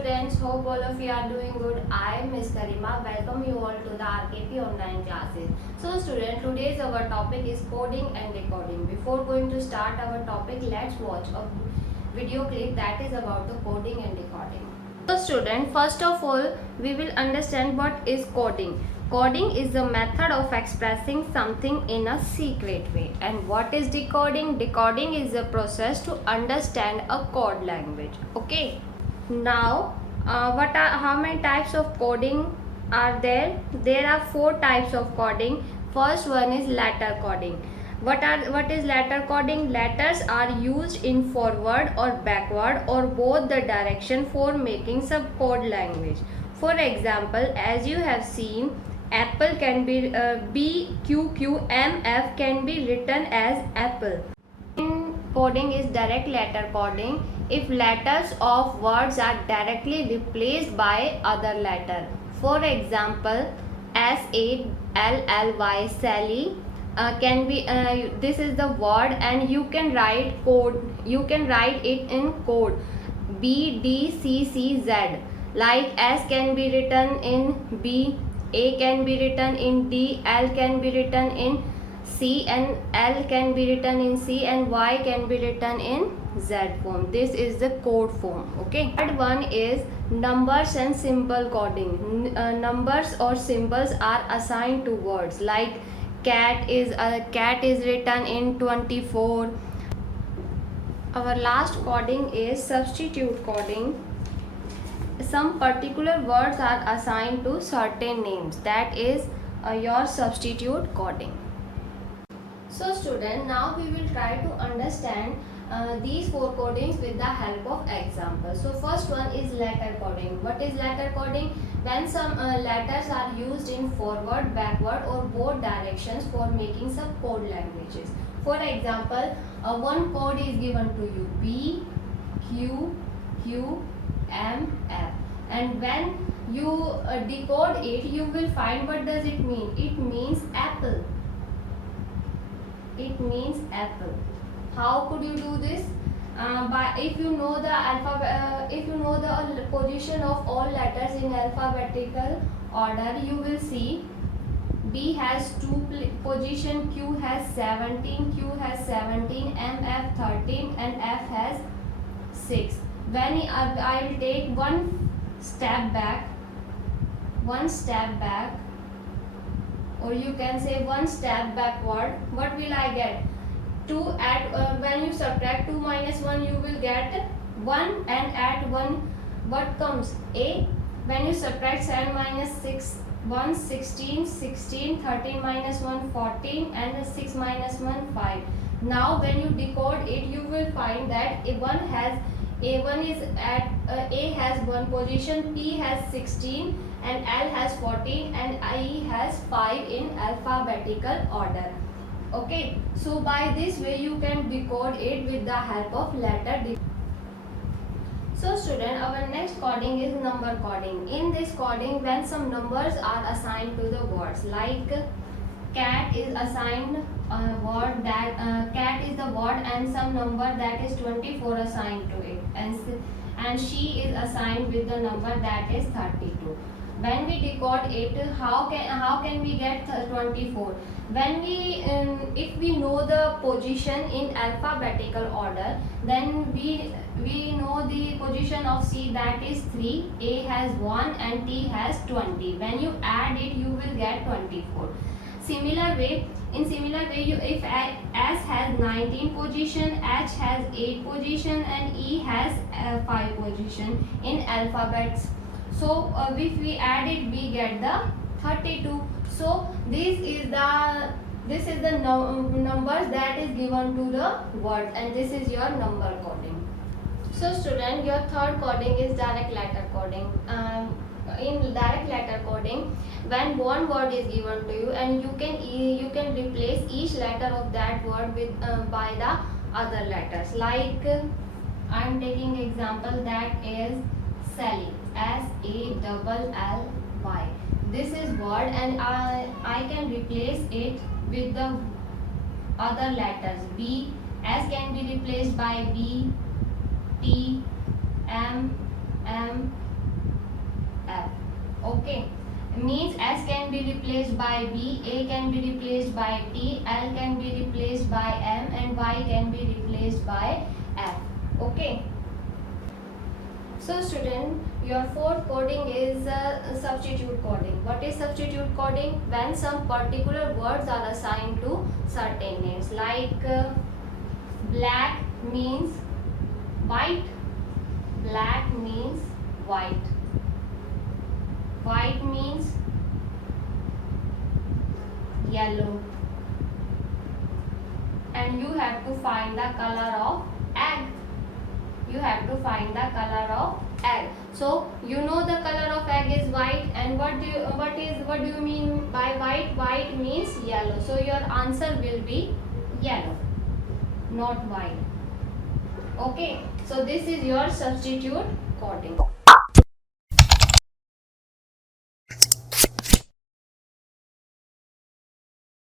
students, hope all of you are doing good. I am Miss Karima. Welcome you all to the RKP online classes. So students, today's our topic is coding and decoding. Before going to start our topic, let's watch a video clip that is about the coding and decoding. So student, first of all, we will understand what is coding. Coding is the method of expressing something in a secret way. And what is decoding? Decoding is the process to understand a code language. Okay. Now, how many types of coding are there? There are 4 types of coding. First one is letter coding. What is letter coding? Letters are used in forward or backward or both the direction for making some code language. For example, as you have seen, apple can be BQQMF can be written as apple. Coding is direct letter coding. If letters of words are directly replaced by other letter. For example, SALLY Sally can be this is the word, and you can write code. You can write it in code BDCCZ. Like S can be written in B, A can be written in D, L can be written in C, and L can be written in C, and Y can be written in Z form. This is the code form. Okay. Third one is numbers and symbol coding. Numbers or symbols are assigned to words. Like cat is written in 24. Our last coding is substitute coding. Some particular words are assigned to certain names. That is your substitute coding. So student, now we will try to understand these 4 codings with the help of examples. So first one is letter coding. What is letter coding? When some letters are used in forward, backward or both directions for making some code languages. For example, one code is given to you, B, Q, Q, M, F. And when you decode it, you will find what does it mean. It means apple. It means apple. How could you do this? If you know the alphabet, if you know the position of all letters in alphabetical order, you will see B has 2 position, Q has 17, Q has 17, M, F 13, and F has 6. When I will take one step back, or you can say one step backward, what will I get? 2 add when you subtract 2 minus 1, you will get 1, and add 1, what comes? A. When you subtract 7 minus 6, 1, 16, 16, 13 minus 1, 14, and 6 minus 1, 5. Now when you decode it, you will find that A1 has 1 position, P has 16, and L has 14, and I has 5 in alphabetical order. Okay, so by this way you can decode it with the help of letter. So student, our next coding is number coding. In this coding, when some numbers are assigned to the words, like cat is assigned a word that cat is the word and some number that is 24 assigned to it, and she is assigned with the number that is 32. When we decode it, how can we get 24? When we if we know the position in alphabetical order, then we know the position of C, that is 3, A has 1, and T has 20. When you add it, you will get 24. In similar way, if S has 19 position, H has 8 position, and E has 5 position in alphabets. So if we add it, we get the 32. So this is the numbers that is given to the word, and this is your number coding. So student, your third coding is direct letter coding. In direct letter coding, when one word is given to you, and you can replace each letter of that word with by the other letters. Like I am taking example, that is Sally, SALLY. This is word, and I can replace it with the other letters. B, S can be replaced by B, T, M, F. Okay, means S can be replaced by B, A can be replaced by T, L can be replaced by M, and Y can be replaced by F. Okay. So student, your fourth coding is substitute coding. What is substitute coding? When some particular words are assigned to certain names, like black means white, black means white, white means yellow, and you have to find the color of egg. You have to find the color of egg. So you know the color of egg is white, and what do you mean by white? White means yellow. So your answer will be yellow, not white. Okay, so this is your substitute coding.